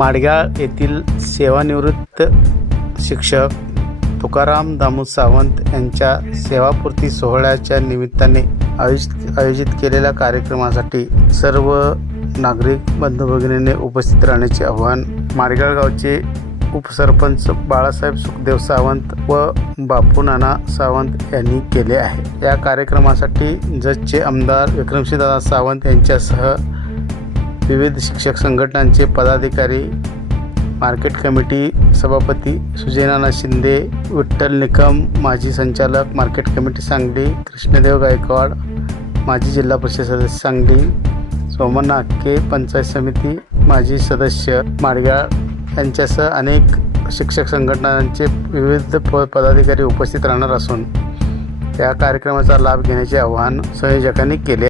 माडगाळ येथील सेवानिवृत्त शिक्षक तुकाराम दामू सावंत यांच्या सेवापूर्ती सोहळ्याच्या निमित्ताने आयोजित आयोजित केलेल्या कार्यक्रमासाठी सर्व नागरिक बंधू भगिनीने उपस्थित राहण्याचे आव्हान माडगाळ गावचे उपसरपंच बाळासाहेब सुखदेव सावंत व बापू नाना सावंत यांनी केले आहे. या कार्यक्रमासाठी जजचे आमदार विक्रमसिंहदादा सावंत यांच्यासह विविध शिक्षक संघटनांचे पदाधिकारी मार्केट कमिटी सभापती सुजयनाना शिंदे विठ्ठल निकम माजी संचालक मार्केट कमिटी सांगली कृष्णदेव गायकवाड माजी जिल्हा परिषद सदस्य सांगली सोमन नाके पंचायत समिती माजी सदस्य माडगाळ यांच्यासह अनेक शिक्षक संघटनांचे विविध प पदाधिकारी उपस्थित राहणार असून या कार्यक्रमाचा लाभ घेण्याचे आवाहन संयोजकांनी केले